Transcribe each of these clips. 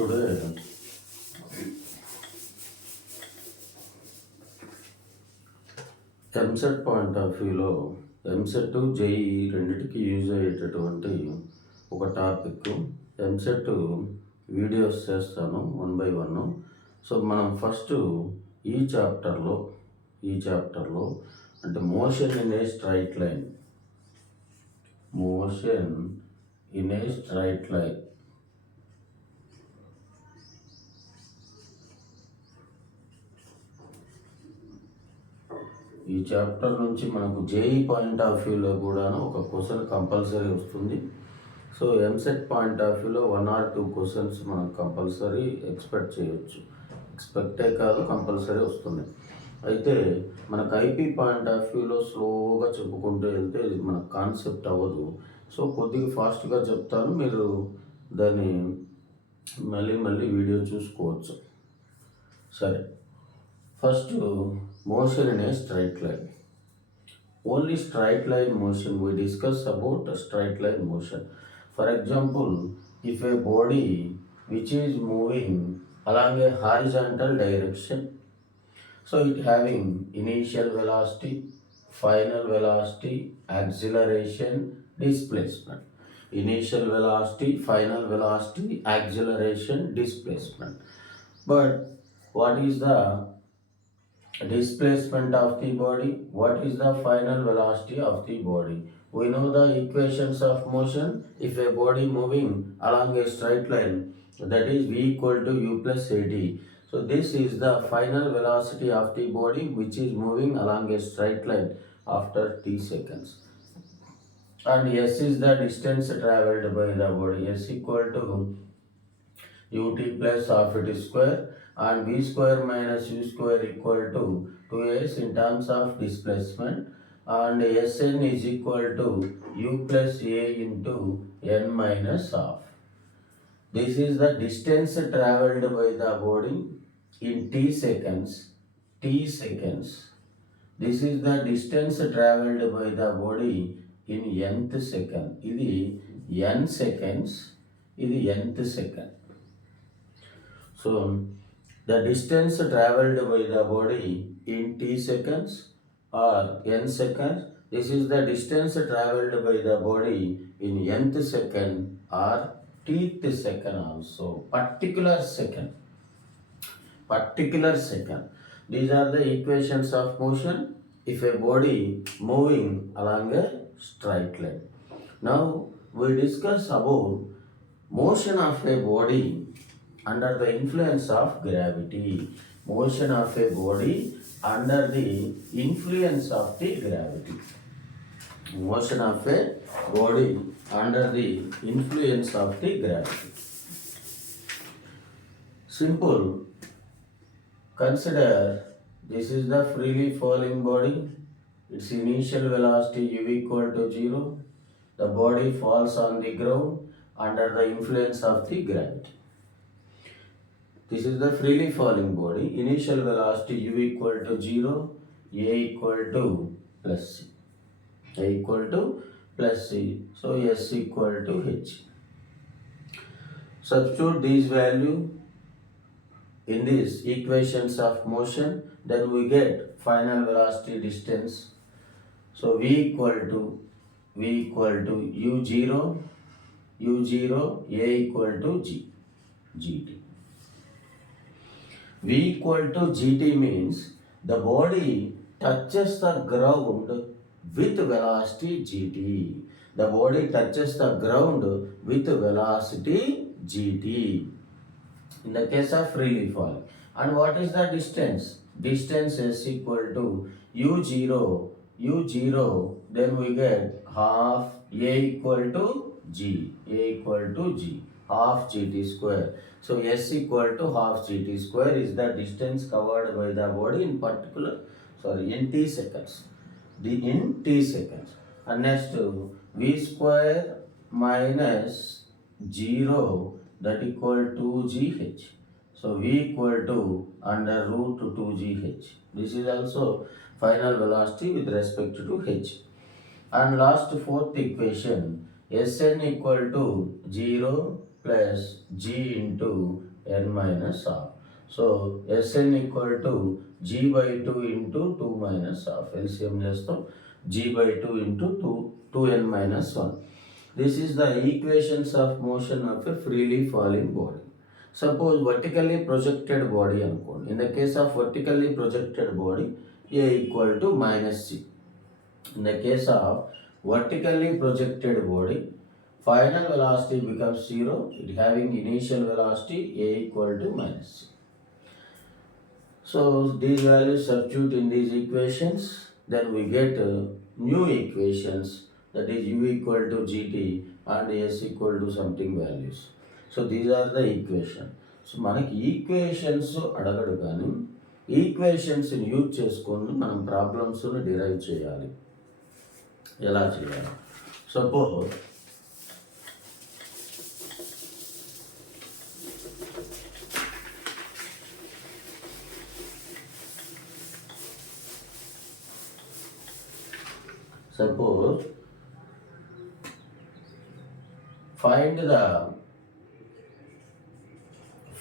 Today, EAMCET point of వ్యూలో EAMCET JEE రెండింటికి use అయ్యేటటువంటి ఒక టాపిక్. ఎంసెట్ వీడియోస్ చేస్తాను 1 by 1. సో మనం ఫస్ట్ ఈ చాప్టర్లో అంటే motion in a straight line ఈ చాప్టర్ నుంచి మనకు జేఈ పాయింట్ ఆఫ్ వ్యూలో కూడా ఒక క్వశ్చన్ కంపల్సరీ వస్తుంది. సో ఎంసెట్ పాయింట్ ఆఫ్ వ్యూలో 1 or 2 క్వశ్చన్స్ మనం కంపల్సరీ ఎక్స్పెక్ట్ చేయొచ్చు. ఎక్స్పెక్టే కాదు, కంపల్సరీ వస్తుంది. అయితే మనకు ఐపీ పాయింట్ ఆఫ్ వ్యూలో స్లోగా చెప్పుకుంటూ వెళ్తే ఇది మనకు కాన్సెప్ట్ అవ్వదు. సో కొద్దిగా ఫాస్ట్గా చెప్తాను, మీరు దాన్ని మళ్ళీ వీడియో చూసుకోవచ్చు. సరే, first motion in a straight line. Only straight line motion we discuss about a straight line motion. For example, if a body which is moving along a horizontal direction, so it having initial velocity, final velocity, acceleration, displacement. Initial velocity, final velocity, acceleration, displacement. But what is the displacement of the body? What is the final velocity of the body? We know the equations of motion. If a body moving along a straight line, that is v equal to u plus at. So this is the final velocity of the body which is moving along a straight line after t seconds. And s is the distance traveled by the body. S equal to ut plus half it square, and v square minus u square equal to 2s in terms of displacement, and Sn is equal to u plus a into n minus half. This is the distance traveled by the body in t seconds. This is the distance traveled by the body in nth second. Idi n seconds, idi nth second. So the distance traveled by the body in t seconds or n seconds, this is the distance traveled by the body in nth second or tth second also. Particular second. These are the equations of motion if a body moving along a straight line. Now we discuss about motion of a body under the influence of gravity. Motion of a body under the influence of the gravity. Motion of a body under the influence of the gravity. Simple. Consider this is the freely falling body. Its initial velocity u equal to 0. The body falls on the ground under the influence of the gravity. This is the freely falling body. Initial velocity u equal to 0, a equal to plus c. So s equal to h. Substitute these value in these equations of motion, then we get final velocity distance. So v equal to u0, a equal to gt. V equal to gt means the body touches the ground with velocity gt. The body touches the ground with velocity gt in the case of freely falling. And what is the distance? Distance is equal to u0, then we get half a equal to g, half gt square. So s equal to half gt square is the distance covered by the body in t seconds. And next v square minus 0, that equal to gh. So v equal to under root 2gh. This is also final velocity with respect to h. And last fourth equation, Sn equal to 0 plus g into n minus half. So Sn equal to g by 2 into 2 minus half. LCM చేస్తాం g by 2 into 2n minus 1. This is the equations of motion of a freely falling body. Suppose vertically projected body అనుకోండి. In the case of vertically projected body, A equal to minus c. In the case of vertically projected body, final velocity becomes 0, it having initial velocity A equal to minus c. So these values substitute in these equations, then we get new equations, that is u equal to gt and s equal to something values. So these are the equations. So మనకి equations అడగడు కానీ ఈక్వేషన్స్ని use చేసుకొని మనం ప్రాబ్లమ్స్ని derive చేయాలి. ఎలా చేయాలి? Suppose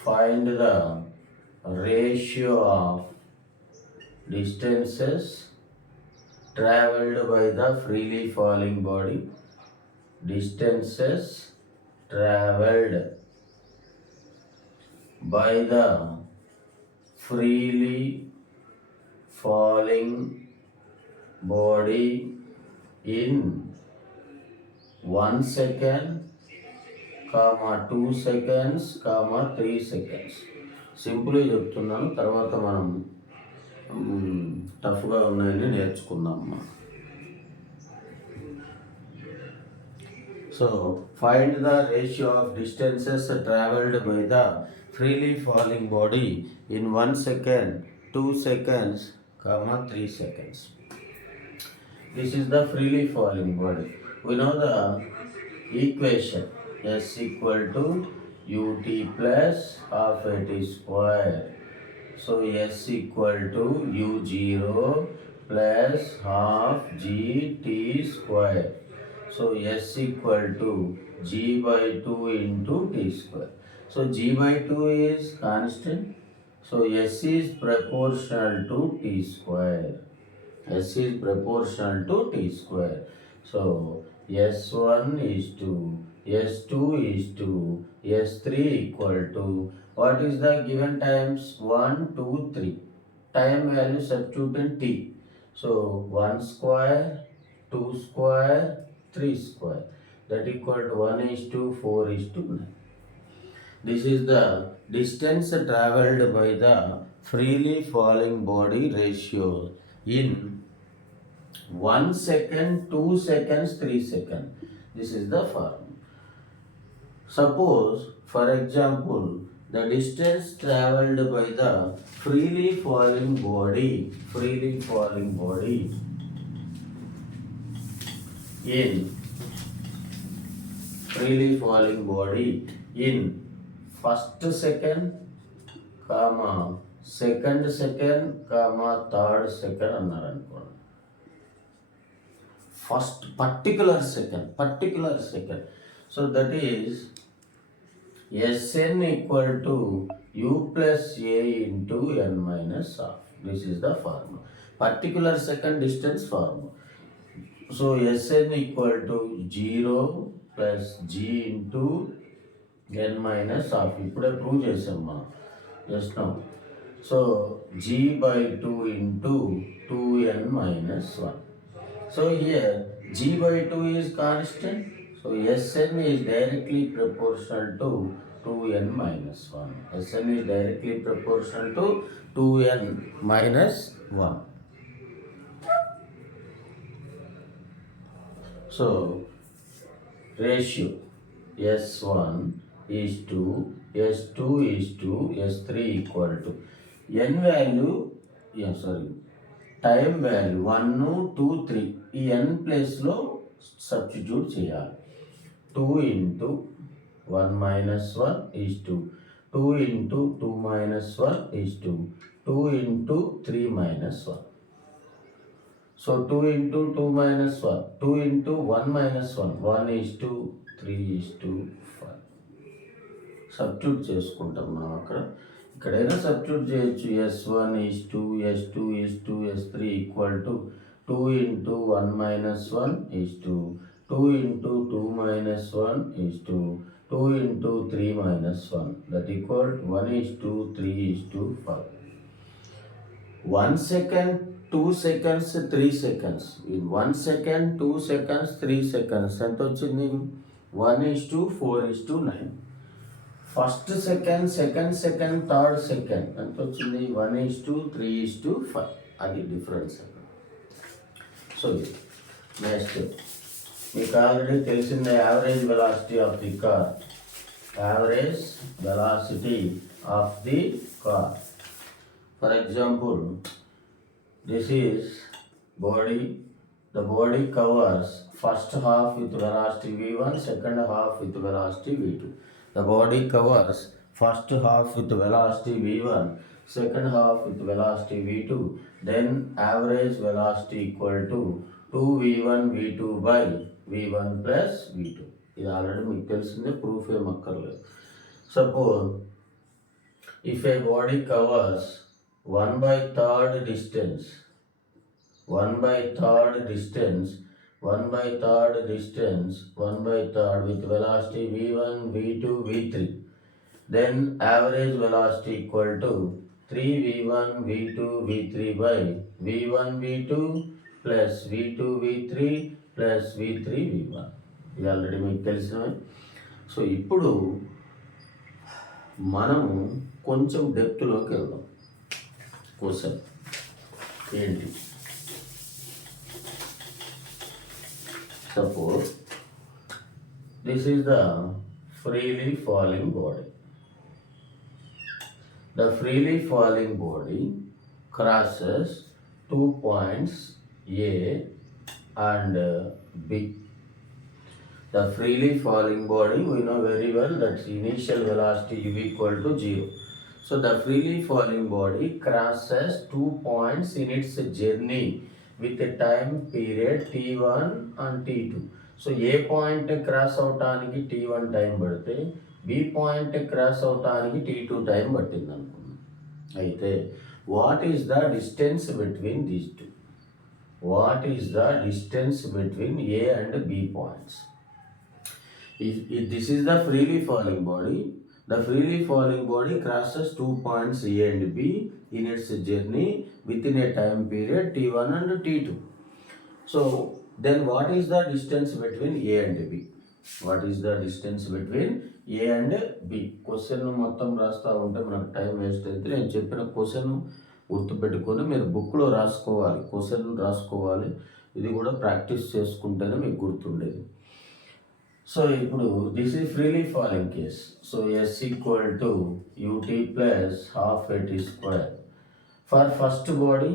find the ratio of distances traveled by the freely falling body. Distances traveled by the freely falling body in 1 second, 2 seconds, 3 seconds. సింపుల్గా చెప్తున్నాను, తర్వాత మనం టఫ్గా ఉన్నాయని నేర్చుకుందాం. So find the ratio of distances travelled by the freely falling body in 1 second, 2 seconds, 3 seconds. This is the freely falling body. We know the equation s equal to ut plus half at square. So s equal to u0 plus half gt square. So s equal to g by 2 into t square. So g by 2 is constant. So s is proportional to t square. S is proportional to t square. So S1 is to S2 is to S3 equal to, what is the given times? 1, 2, 3. Time value substitute in t. So 1 square, 2 square, 3 square. That equal to 1 is to 4 is to 9. This is the distance traveled by the freely falling body ratio in 1 second, 2 seconds, 3 seconds. This is the formula. Suppose, for example, the distance traveled by the freely falling body in first second, second second, third second అన్నారనుకోండి. First particular second. So that is Sn equal to u plus a into n minus half. This is the formula. Particular second distance formula. So Sn equal to 0 plus g into n minus half. ఇప్పుడే prove చేసాం మనం just now. So g by 2 into 2n minus 1. So here g by 2 is constant. So Sn is directly proportional to 2n minus 1. Sn is directly proportional to 2n minus 1. So ratio S1 is to S2 is to S3 equal to n value, time value 1, 2, 3 ఈ n ప్లేస్లో substitute చేయాలి. 2 into 1 minus 1 is 2. 2 into 2 minus 1 is 2. 2 into 3 minus 1. So 2 into 2 minus 1. 2 into 1 minus 1. 1 is 2, 3 is 2, 5. Substitute చేసుకుంటాం మనం ఇక్కడైనా substitute చేయొచ్చు. S1 is 2, S2 is 2, S3 equal to 2 into 1 minus 1 is 2, 2 into 2 minus 1 is 2, 2 into 3 minus 1 that equal 1 is 2, 3 is 2, 5. 1 second, 2 seconds, 3 seconds. In 1 second, 2 seconds, 3 seconds. ఎంత వచ్చింది? 1:4:9. First second, second second, third second ఎంత వచ్చింది? 1:3:5. అది difference. So next మీకు already తెలిసిందే average velocity of the car. Average velocity of the car. For example, this is body. The body covers first half with velocity v1, second half with velocity v2. The body covers first half with velocity v1, second half with velocity v2. Then average velocity equal to 2v1 v2 by v1 plus v2. ఇది already మీకు తెలిసిందే, proof ఏం అక్కర్లేదు. Suppose if a body covers 1/3 distance, 1/3 distance, 1/3 distance, 1/3 with velocity v1, v2, v3, then average velocity equal to 3v1 v2 v3 by v1 v2 plus v2 v3 plus v3 v1. ఇది already మీకు తెలిసినవి. So ఇప్పుడు మనము కొంచెం డెప్త్లోకి వెళ్దాం. Question ఏంటి? Suppose this is the freely falling body. The freely falling body crosses 2 points A and B. The freely falling body, we know very well that initial velocity u equal to 0. So the freely falling body crosses 2 points in its journey with a time period t1 and t2. So A point cross అవటానికి t1 time పడితే B point cross అవటానికి t2 time పట్టింది అనుకున్నాం. అయితే what is the distance between these two? What is the distance between A and B points? If this is the freely falling body, the freely falling body crosses 2 points A and B in its journey within a time period t1 and t2. So then what is the distance between A and B? What is the distance between A and B? Question మొత్తం రాస్తూ ఉంటే మనకు time waste అయితే నేను చెప్పిన question గుర్తుపెట్టుకొని మీరు బుక్లో రాసుకోవాలి, క్వశ్చన్ రాసుకోవాలి. ఇది కూడా ప్రాక్టీస్ చేసుకుంటేనే మీకు గుర్తుండేది. సో ఇప్పుడు this is freely falling case. So S equal to ut plus half at square for first body,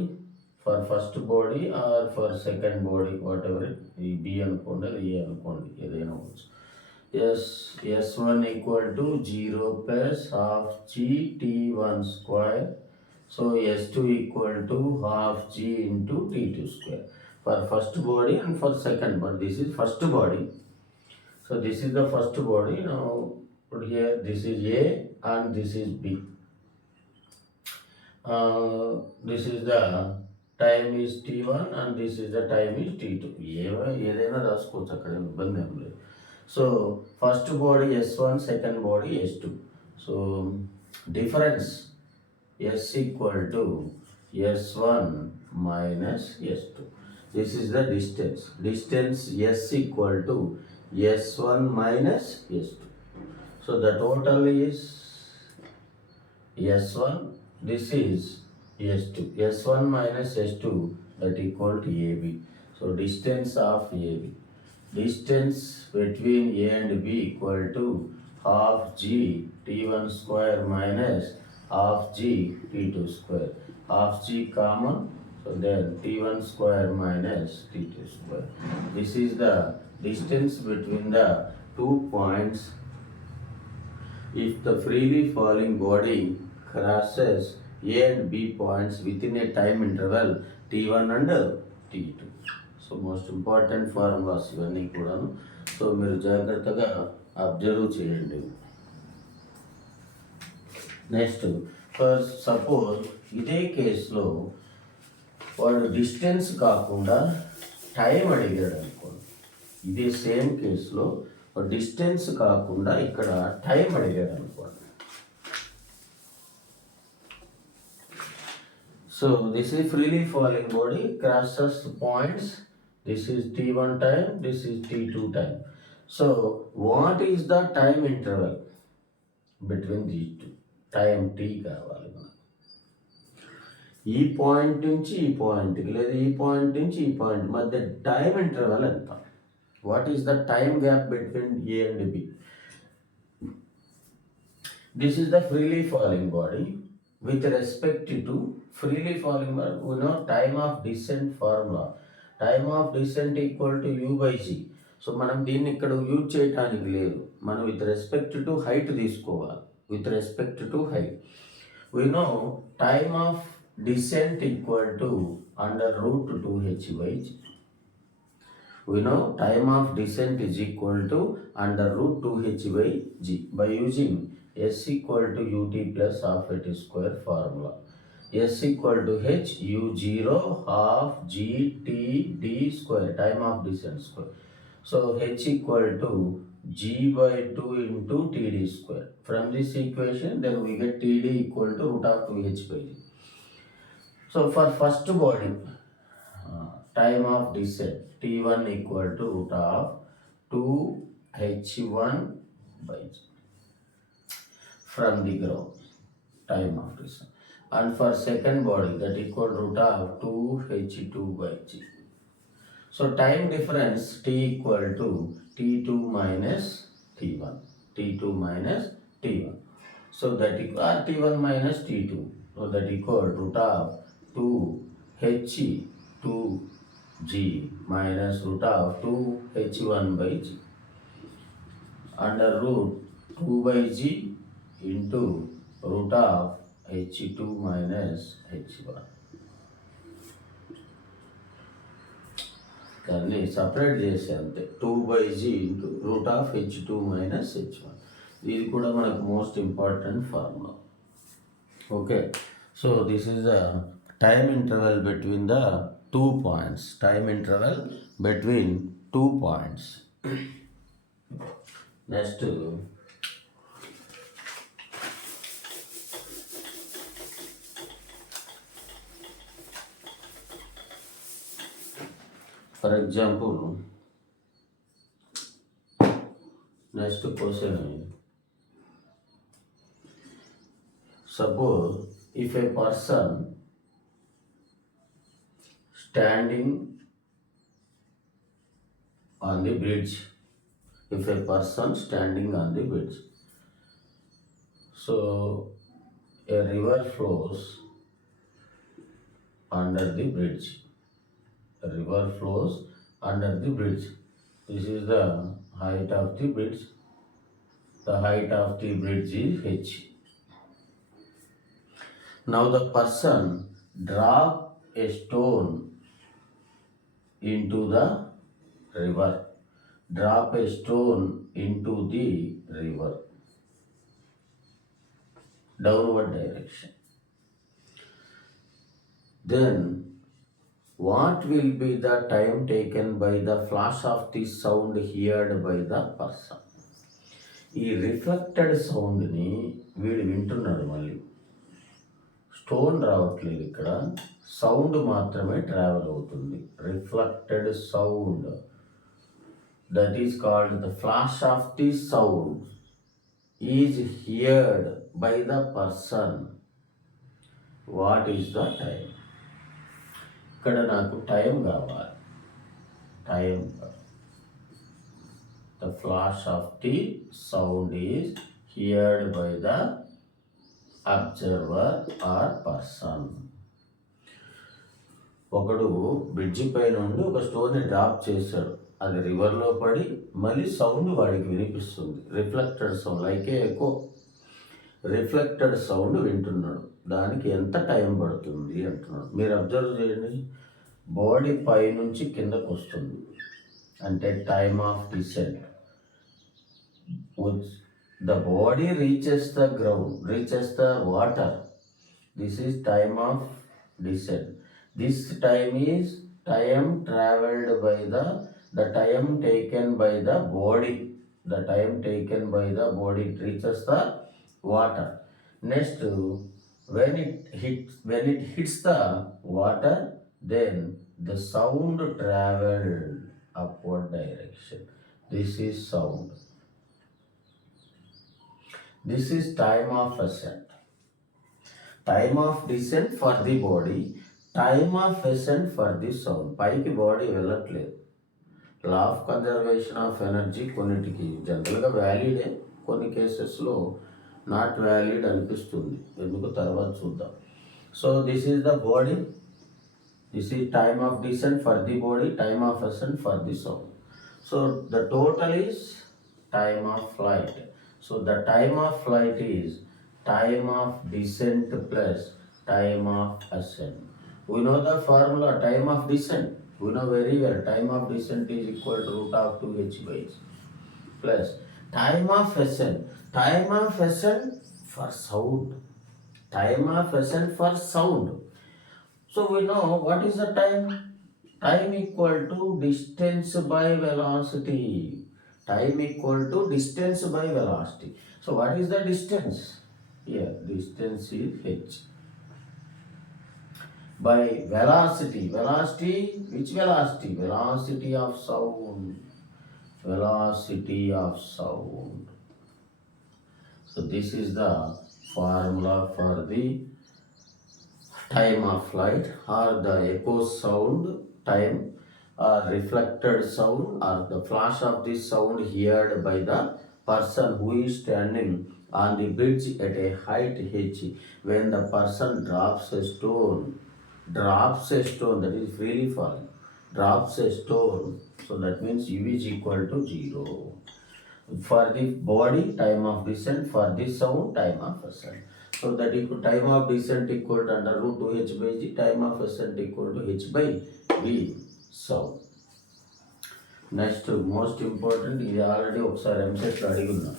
for first body or for second body, whatever it. ఈ B అనుకోండి, అది A అనుకోండి, ఏదైనా అవ్వచ్చు. S1 equal to 0 plus half g t1 square. So S2 equal to half g into t2 square for first body and for second body. This is first body. So this is the first body. Now put here, this is A and this is B. This is the time is t1 and this is the time is t2. ఏదైనా రాసుకోవచ్చు, అక్కడ ఇబ్బంది ఏం లేదు. So first body S1, second body S2. So difference S equal to S1 minus S2. This is the distance. Distance S equal to S1 minus S2. So the total is S1. This is S2. S1 minus S2, that equal to AB. So distance of AB. Distance between A and B equal to half G T1 square minus half G T2 square. Half G common. So then T1 square minus T2 square. This is the distance between the 2 points if the freely falling body crosses A and B points within a time interval T1 and T2. So most important formulas ఇవన్నీ కూడాను. So మీరు జాగ్రత్తగా observe చేయండి. Next for suppose ఇదే కేసులో వాడు distance కాకుండా time అడిగాడు అనుకోండి. ఇదే సేమ్ కేసులో డిస్టెన్స్ కాకుండా ఇక్కడ టైం అడిగాడు అనుకోండి. So this is freely falling body crosses points. This is t1 time, this is t2 time. So what is the time interval between these two? Time t కావాలి మనకు. ఈ పాయింట్ నుంచి ఈ పాయింట్కి లేదా ఈ పాయింట్ నుంచి ఈ పాయింట్ మధ్య టైం ఇంటర్వెల్ ఎంత? What is the time gap between A and B? This is the freely falling body. With respect to freely falling body, we know time of descent formula. Time of descent equal to u by g. So మనం దీన్ని ఇక్కడ use చేయడానికి లేదు. మనం with respect to height తీసుకోవాలి. With respect to height we know time of descent equal to under root 2h by g. We know time of descent is equal to under root 2h by g by using s equal to ut plus half at square formula. S equal to h u0 half g t d square, time of descent square. So h equal to g by 2 into td square. From this equation then we get td equal to root of 2h by g. So for first body, time of descent t1 equal to root of 2h1 by g from the ground, time of descent. And for second body, that equal root of 2h2 by g. So time difference t equal to t2 minus t1, t2 minus t1. So that equal t1 minus t2. So that equal root of 2h2g minus root of 2h1 by g under root 2 by g into root of h2 minus h1. దాన్ని separate చేసే అంతే. 2 by g into root of h2 minus h1. ఇది కూడా మనకు most important formula. Okay, so this is the time interval between the 2 points. Time interval between 2 points. Next, for example, next question is, suppose if a person standing on the bridge, if a person standing on the bridge, so a river flows under the bridge. A river flows under the bridge. This is the height of the bridge. The height of the bridge is h. Now the person drop a stone into the river. Drop a stone into the river. Downward direction. Then what will be the time taken by the flash of the sound heard by the person? ఈ reflected సౌండ్ని వీడు వింటున్నాడు. మళ్ళీ stone రావట్లేదు, ఇక్కడ sound మాత్రమే travel అవుతుంది. Reflected sound, that is called the flash of the sound is heard by the person. What is the time? ఇక్కడ నాకు టైం కావాలి. Time, the flash of the sound is heard by the observer or person. ఒకడు bridge పై నుండి ఒక స్టోన్ని drop చేశాడు. అది రివర్లో పడి మళ్ళీ సౌండ్ వాడికి వినిపిస్తుంది. Reflected sound, like a echo. Reflected sound వింటున్నాడు. దానికి ఎంత టైం పడుతుంది అంటున్నాడు. మీరు అబ్జర్వ్ చేయండి, బాడీ పై నుంచి కిందకు వస్తుంది అంటే time of descent. the body reaches the ground, reaches the water. This is time of descent. This time is time traveled by the time taken by the body. The time taken by the body reaches the water. Next, when it hits the water, then the sound traveled upward direction. This is sound. This is time of ascent. Time of descent for the body, time of ascent for the sound. పైకి body వెళ్ళట్లేదు. Law of conservation of energy కొన్నిటికి జనరల్గా వ్యాలిడే, కొన్ని కేసెస్లో not valid అనిపిస్తుంది. ఎందుకు తర్వాత చూద్దాం. So this is the body. This is time of descent for the body, time of ascent for the sound. So the total is time of flight. So the time of flight is time of descent plus time of ascent. We know the formula time of descent. We know very well time of descent is equal to root of 2h by h plus time of ascent. Time of ascent for sound. Time of ascent for sound. So we know what is the time. Time equal to distance by velocity. Time equal to distance by velocity. So what is the distance? Here distance is h. By velocity. Velocity, which velocity? Velocity of sound. Velocity of sound. So this is the formula for the time of flight, or the echo sound time, or reflected sound, or the flash of this sound heard by the person who is standing on the bridge at a height h. When the person drops a stone, that is freely falling, drops a stone, so that means u is equal to 0. For the body, time of descent. For the sound, time of ascent. So that equal time of descent equal to under root 2h by g, time of ascent equal to h by v. Sound. Next, most important, ఇది already ఒకసారి ఎంసెట్లో అడిగి ఉన్నా.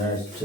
Next